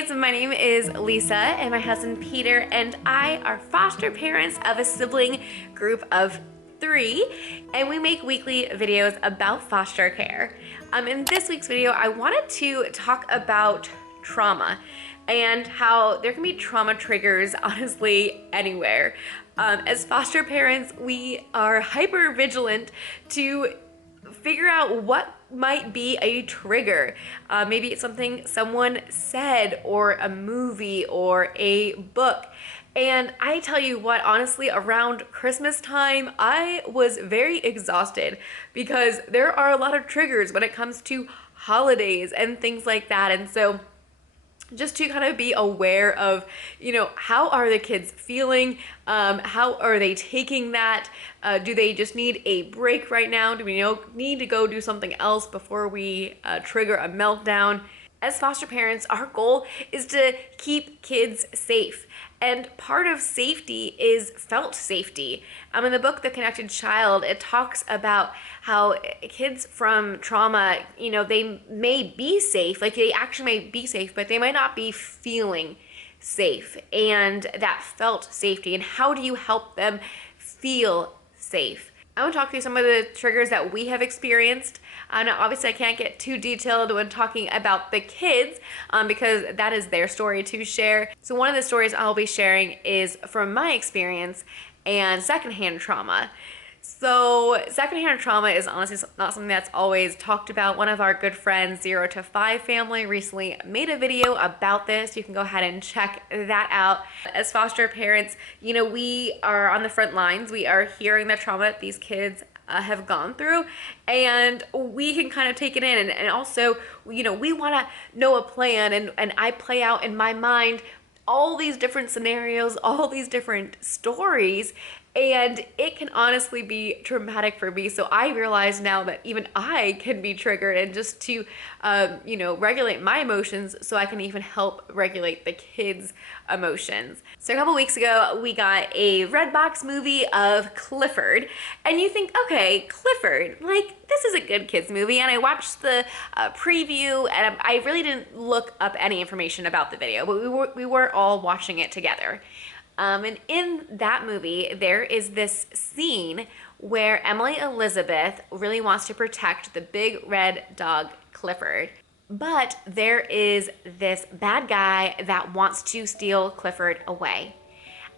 guys, my name is Lisa and my husband Peter and I are foster parents of a sibling group of 3, and we make weekly videos about foster care. In this week's video, I wanted to talk about trauma and how there can be trauma triggers honestly anywhere. As foster parents, we are hyper vigilant to figure out what might be a trigger. Maybe it's something someone said or a movie or a book. And I tell you what, honestly, around Christmas time, I was very exhausted because there are a lot of triggers when it comes to holidays and things like that. And so just to kind of be aware of, how are the kids feeling? How are they taking that? Do they just need a break right now? Do we need to go do something else before we trigger a meltdown? As foster parents, our goal is to keep kids safe. And part of safety is felt safety. In the book, The Connected Child, it talks about how kids from trauma, they may be safe, like they actually may be safe, but they might not be feeling safe. And that felt safety. And how do you help them feel safe? I want to talk through some of the triggers that we have experienced. Now, obviously, I can't get too detailed when talking about the kids because that is their story to share. So one of the stories I'll be sharing is from my experience and secondhand trauma. So secondhand trauma is honestly not something that's always talked about. One of our good friends, 0 to 5 family, recently made a video about this. You can go ahead and check that out. As foster parents, we are on the front lines. We are hearing the trauma that these kids have gone through, and we can kind of take it in. And also, we want to know a plan, and I play out in my mind all these different scenarios, all these different stories, and it can honestly be traumatic for me. So I realize now that even I can be triggered, and just to, regulate my emotions so I can even help regulate the kids' emotions. So a couple weeks ago, we got a Redbox movie of Clifford, and you think, okay, Clifford, this is a good kids movie. And I watched the preview, and I really didn't look up any information about the video, but we were all watching it together. And in that movie, there is this scene where Emily Elizabeth really wants to protect the big red dog, Clifford. But there is this bad guy that wants to steal Clifford away.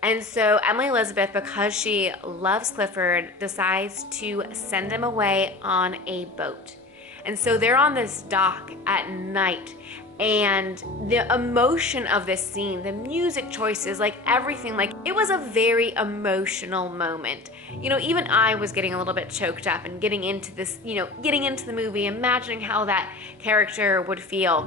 And so Emily Elizabeth, because she loves Clifford, decides to send him away on a boat. And so they're on this dock at night, and the emotion of this scene, the music choices, everything, it was a very emotional moment. Even I was getting a little bit choked up and getting into this, getting into the movie, imagining how that character would feel.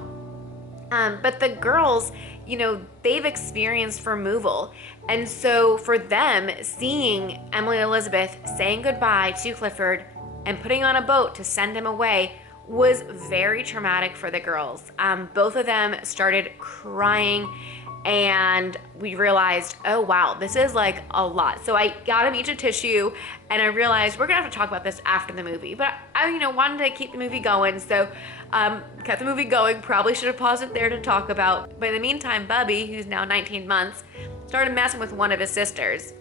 But the girls, they've experienced removal. And so for them, seeing Emily Elizabeth saying goodbye to Clifford and putting on a boat to send him away was very traumatic for the girls. Both of them started crying, and we realized, oh wow, this is a lot. So I got them each a tissue, and I realized we're gonna have to talk about this after the movie. But I wanted to keep the movie going, so kept the movie going. Probably should have paused it there to talk about. But in the meantime, Bubby, who's now 19 months, started messing with one of his sisters.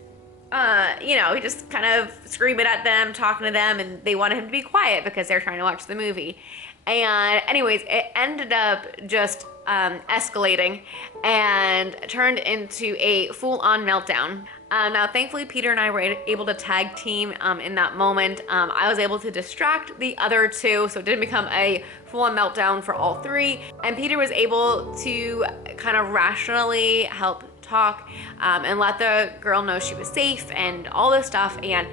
He just kind of screaming at them, talking to them, and they wanted him to be quiet because they're trying to watch the movie. And anyways, it ended up just escalating and turned into a full-on meltdown. Now, thankfully, Peter and I were able to tag team in that moment. I was able to distract the other 2, so it didn't become a full-on meltdown for all 3. And Peter was able to kind of rationally help talk and let the girl know she was safe and all this stuff. And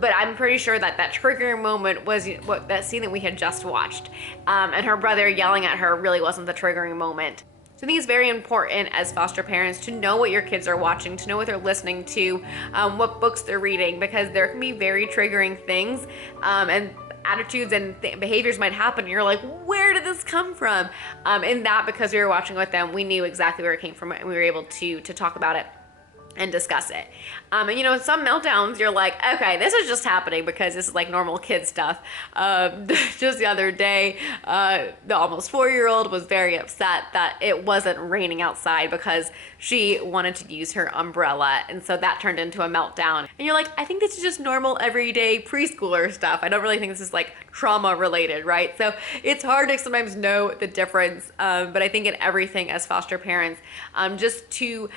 but I'm pretty sure that triggering moment was that scene that we had just watched, and her brother yelling at her really wasn't the triggering moment. So I think it's very important as foster parents to know what your kids are watching, to know what they're listening to, what books they're reading, because there can be very triggering things, and attitudes and behaviors might happen. And you're like, where did this come from? And that, because we were watching with them, we knew exactly where it came from, and we were able to talk about it and discuss it. And you know, in some meltdowns, you're like, okay, this is just happening because this is like normal kid stuff. Just the other day, the almost 4-year-old was very upset that it wasn't raining outside because she wanted to use her umbrella. And so that turned into a meltdown. And you're like, I think this is just normal everyday preschooler stuff. I don't really think this is like trauma related, right? So it's hard to sometimes know the difference. But I think in everything as foster parents, just to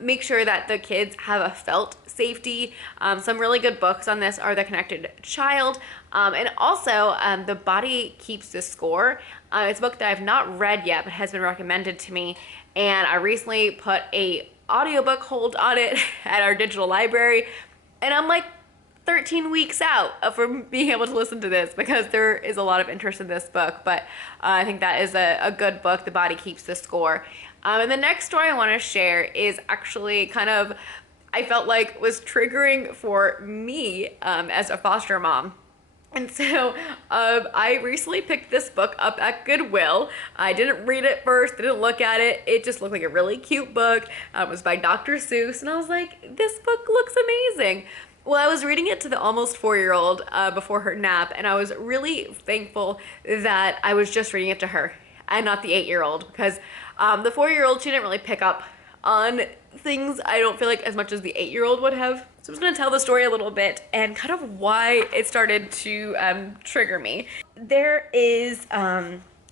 make sure that the kids have a felt safety. Some really good books on this are The Connected Child, and also The Body Keeps the Score. It's a book that I've not read yet, but has been recommended to me, and I recently put a audiobook hold on it at our digital library, and I'm like 13 weeks out from being able to listen to this because there is a lot of interest in this book, but I think that is a good book, The Body Keeps the Score. And the next story I want to share is actually kind of, I felt like was triggering for me as a foster mom. And so I recently picked this book up at Goodwill. I didn't read it first, didn't look at it. It just looked like a really cute book. It was by Dr. Seuss, and I was like, this book looks amazing. Well, I was reading it to the almost 4-year-old before her nap, and I was really thankful that I was just reading it to her and not the 8-year-old, because the 4-year-old, she didn't really pick up on things, I don't feel like, as much as the 8-year-old would have. So I'm just gonna tell the story a little bit and kind of why it started to trigger me. There is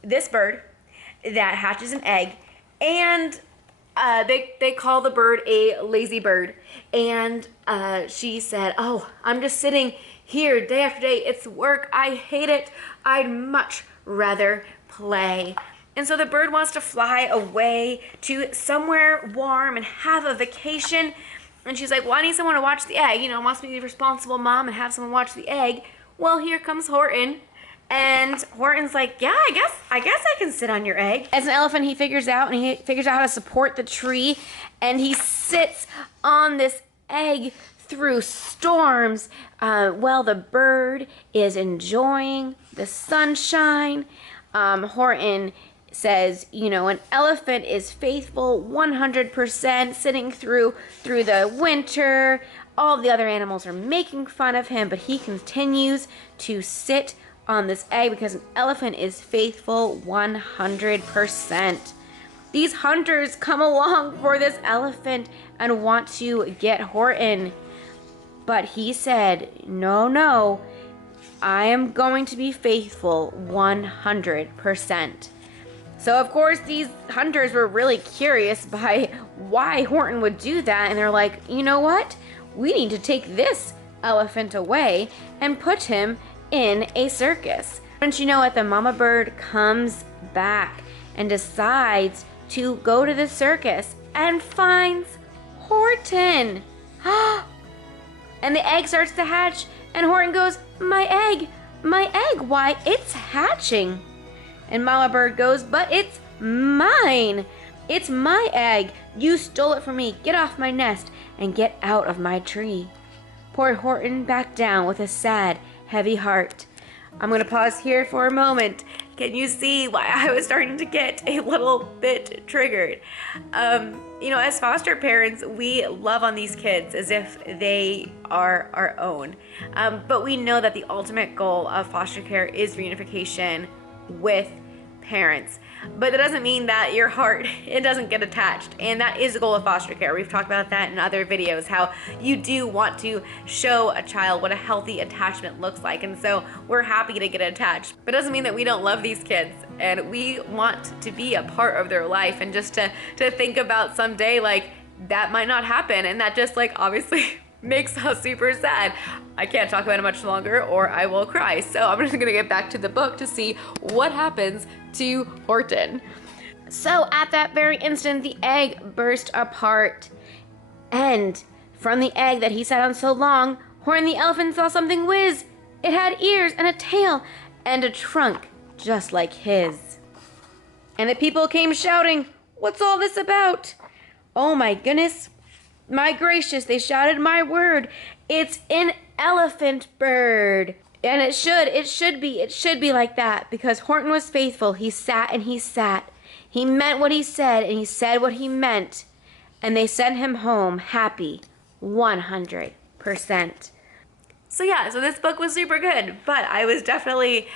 this bird that hatches an egg, and they call the bird a lazy bird. And she said, oh, I'm just sitting here day after day. It's work. I hate it. I'd much rather play. And so the bird wants to fly away to somewhere warm and have a vacation. And she's like, well, I need someone to watch the egg. You know, wants me to be a responsible mom and have someone watch the egg. Well, here comes Horton. And Horton's like, yeah, I guess I can sit on your egg. As an elephant, he figures out how to support the tree. And he sits on this egg through storms while the bird is enjoying the sunshine. Horton says, you know, an elephant is faithful 100%, sitting through the winter. All the other animals are making fun of him, but he continues to sit on this egg because an elephant is faithful 100%. These hunters come along for this elephant and want to get Horton, but he said, no, I am going to be faithful 100%. So of course these hunters were really curious by why Horton would do that, and they're like, you know what? We need to take this elephant away and put him in a circus. Don't you know it, the mama bird comes back and decides to go to the circus and finds Horton. And the egg starts to hatch, and Horton goes, my egg, why, it's hatching. And mama bird goes, but it's mine. It's my egg. You stole it from me. Get off my nest and get out of my tree. Poor Horton backed down with a sad, heavy heart. I'm going to pause here for a moment. Can you see why I was starting to get a little bit triggered? You know, as foster parents, we love on these kids as if they are our own. But we know that the ultimate goal of foster care is reunification with parents. But that doesn't mean that your heart, it doesn't get attached. And that is the goal of foster care. We've talked about that in other videos, how you do want to show a child what a healthy attachment looks like. And so we're happy to get attached. But it doesn't mean that we don't love these kids. And we want to be a part of their life. And just to think about someday, like, that might not happen. And that just, like, obviously makes us super sad. I can't talk about it much longer or I will cry. So I'm just gonna get back to the book to see what happens to Horton. So at that very instant, the egg burst apart. And from the egg that he sat on so long, Horton the elephant saw something whiz. It had ears and a tail and a trunk just like his. And the people came shouting, what's all this about? Oh my goodness. My gracious, they shouted my word. It's an elephant bird. And it should be like that, because Horton was faithful. He sat and he sat. He meant what he said and he said what he meant. And they sent him home happy 100%. So yeah, so this book was super good, but I was definitely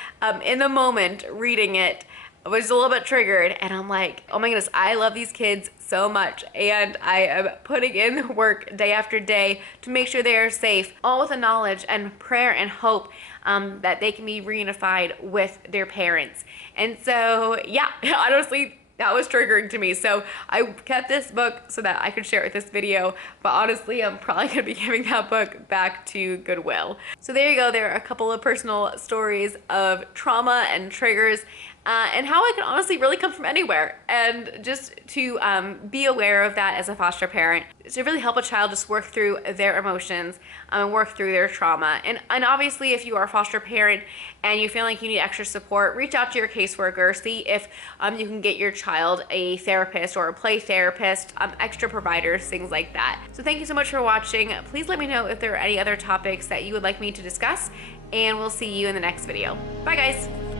in the moment reading it. I was a little bit triggered, and I'm like, oh my goodness, I love these kids so much, and I am putting in the work day after day to make sure they are safe, all with the knowledge and prayer and hope that they can be reunified with their parents. And so yeah, honestly, that was triggering to me. So I kept this book so that I could share it with this video, but honestly, I'm probably gonna be giving that book back to Goodwill. So there you go. There are a couple of personal stories of trauma and triggers and how it can honestly really come from anywhere. And just to be aware of that as a foster parent, to really help a child just work through their emotions and work through their trauma. And obviously, if you are a foster parent and you feel like you need extra support, reach out to your caseworker, see if you can get your child a therapist or a play therapist, extra providers, things like that. So thank you so much for watching. Please let me know if there are any other topics that you would like me to discuss, and we'll see you in the next video. Bye guys.